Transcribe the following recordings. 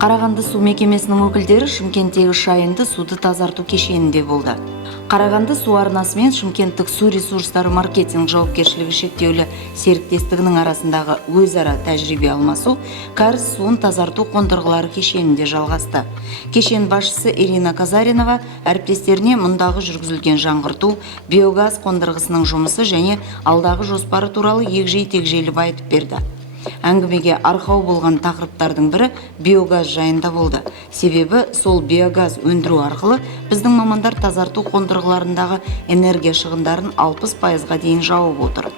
Қарағанды су мекемесінің өкілдері Шымкенттегі шайынды суды тазарту кешенінде болды. Қарағанды су арнасы мен Шымкенттік су ресурстары маркетинг жауапкершілігі шектеулі серіктестігінің арасындағы өзара тәжірибе алмасу кәріз суын тазарту қондырғылары кешенінде жалғасты. Кешен басшысы Ирина Казаринова әріптестеріне мұндағы жүргізілген жаңғырту, биогаз қондырғысының жұмысы және алдағы жоспары туралы егжей-тегжейлі айтып берді. Әңгімеге арқау болған тақырыптардың бірі биогаз жайында болды. Себебі сол биогаз өндіру арқылы біздің мамандар тазарту қондырғыларындағы энергия шығындарын 60%-ға дейін жауып отыр.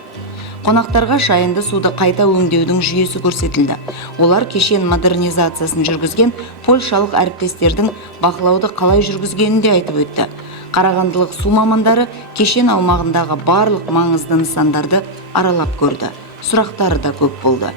Қонақтарға шайынды суды қайта өңдеудің жүйесі көрсетілді. Олар кешен модернизациясын жүргізген польшалық әріптестердің бақылауды қалай жүргізгенін де айтып өтті. Қарағандылық су мамандары кешен аумағындағы барлық маңызды нысандарды аралап көрді. Сұрақтары да көп болды.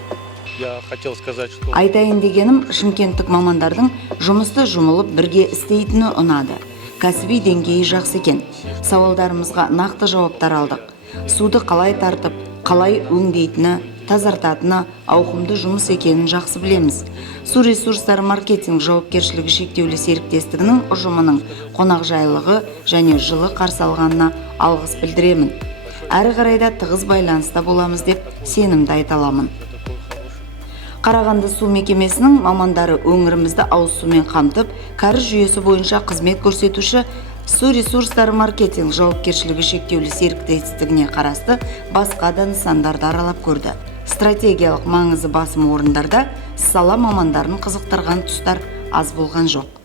Айтайын дегенім, шымкенттік мамандардың жұмысты жұмылып бірге істейтіні ұнады. Кәсіби деңгейі жақсы екен. Сауалдарымызға нақты жауаптар алдық. Суды қалай тартып, қалай өңдейтіні, тазартатыны ауқымды жұмыс екенін жақсы білеміз. Су ресурстары маркетинг жауапкершілігі шектеулі серіктестігінің ұжымының қонақжайлығы және жылы қарсы алғанына алғыс білдіремін. Әрі қарайда тығыз байланыста боламыз деп сенімді айта аламын. Қарағанды су мекемесінің мамандары өңірімізді ауыз сумен қамтып, кәріз жүйесі бойынша қызмет көрсетуші су ресурстары маркетинг жауапкершілігі шектеулі серіктестігіне қарасты басқа да нысандарды аралап көрді. Стратегиялық маңызы басым орындарда сала мамандарын қызықтырған тұстар аз болған жоқ.